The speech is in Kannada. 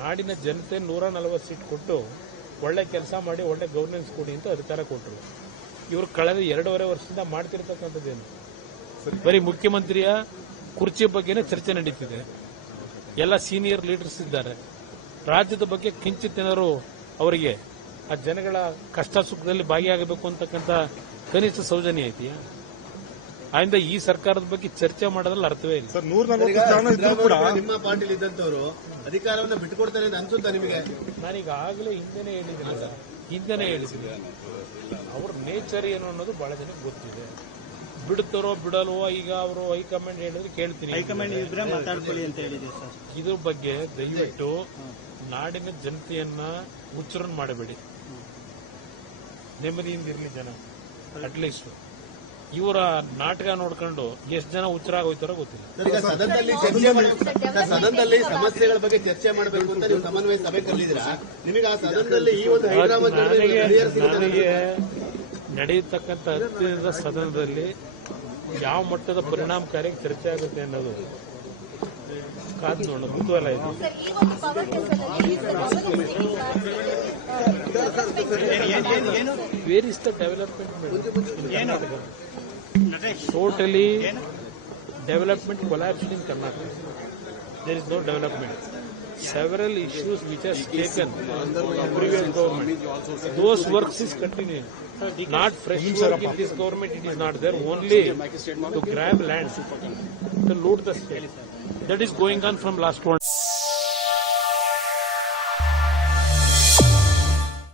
ನಾಡಿನ ಜನತೆ 140 ಸೀಟ್ ಕೊಟ್ಟು ಒಳ್ಳೆ ಕೆಲಸ ಮಾಡಿ ಒಳ್ಳೆ ಗವರ್ನೆನ್ಸ್ ಕೊಡಿ ಅಂತ ಅಧಿಕಾರ ಕೊಟ್ಟರು. ಇವರು ಕಳೆದ 2.5 ವರ್ಷದಿಂದ ಮಾಡ್ತಿರ್ತಕ್ಕಂಥದ್ದೇನು? ಬರೀ ಮುಖ್ಯಮಂತ್ರಿಯ ಕುರ್ಚಿ ಬಗ್ಗೆನೇ ಚರ್ಚೆ ನಡೀತಿದೆ. ಎಲ್ಲ ಸೀನಿಯರ್ ಲೀಡರ್ಸ್ ಇದ್ದಾರೆ. ರಾಜ್ಯದ ಬಗ್ಗೆ ಕಿಂಚಿತ್ತೇನಾದ್ರು ಅವರಿಗೆ ಆ ಜನಗಳ ಕಷ್ಟ ಸುಖದಲ್ಲಿ ಭಾಗಿಯಾಗಬೇಕು ಅಂತಕ್ಕಂಥ ಕನಿಷ್ಠ ಸೌಜನ್ಯ ಐತಿಯಾ? ಆಯಿಂದ ಈ ಸರ್ಕಾರದ ಬಗ್ಗೆ ಚರ್ಚೆ ಮಾಡೋದ್ರಲ್ಲಿ ಅರ್ಥವೇ ಇಲ್ಲ. ಸರ್, 140 ಸ್ಥಾನ ಇದ್ರೂ ಕೂಡ ನಿಮ್ಮ ಪಾರ್ಟಿಲಿ ಇದ್ದಂತವರು ಅಧಿಕಾರವನ್ನು ಬಿಟ್ಟುಕೊಡ್ತಾರೆ ಅಂತ ಅನ್ಸುತ್ತಾ ನಿಮಗೆ? ನಾನೀಗ ಆಗಲೇ ಹಿಂದೆನೇ ಹೇಳಿದ್ದೀನಿ. ಅವ್ರ ನೇಚರ್ ಏನು ಅನ್ನೋದು ಬಹಳ ಜನಕ್ಕೆ ಗೊತ್ತಿದೆ. ಬಿಡ್ತಾರೋ ಬಿಡಲ್ವೋ ಈಗ ಅವರು ಹೈಕಮಾಂಡ್ ಹೇಳಿದ್ರೆ ಕೇಳ್ತೀನಿ. ಹೈಕಮಾಂಡ್ ಇದ್ರೆ ಮಾತಾಡ್ಕೊಳ್ಳಿ ಅಂತ ಹೇಳಿದೆ ಸರ್. ಇದ್ರ ಬಗ್ಗೆ ದಯವಿಟ್ಟು ನಾಡಿನ ಜನತೆಯನ್ನ ಹುಚ್ಚರನ್ನು ಮಾಡಬೇಡಿ. ನೆಮ್ಮದಿಯಿಂದ ಇರಲಿ ಜನ. ಅಟ್ಲೀಸ್ಟ್ ಇವರ ನಾಟಕ ನೋಡ್ಕೊಂಡು ಎಷ್ಟು ಜನ ಹುಚ್ಚರಾಗಿ ಹೋಗ್ತಾರೋ ಗೊತ್ತಿಲ್ಲ. ಈಗ ಸದನದಲ್ಲಿ ಸಮಸ್ಯೆಗಳ ಬಗ್ಗೆ ಚರ್ಚೆ ಮಾಡಬೇಕು ಅಂತ ನೀವು ಸಮನ್ವಯ ಸಭೆ ಕರೆದಿದ್ದೀರಾ? ನಿಮಗೆ ಆ ಸದನದಲ್ಲಿ ಈ ಒಂದು ನನಗೆ ನಡೆಯತಕ್ಕಂಥ ಹತ್ತಿರದ ಸದನದಲ್ಲಿ ಯಾವ ಮಟ್ಟದ ಪರಿಣಾಮಕಾರಿ ಚರ್ಚೆ ಆಗುತ್ತೆ ಅನ್ನೋದು ಕಾದು ನೋಡೋಣ. ಕುತೂಹಲ ಇದೆ. Where is the development? Totally development collapsed in Karnataka. There is no development. Several issues which are taken in previous government, those works is continuing. Not fresh work in this government, it is not there. Only to grab land, to loot the state. That is going on from last 1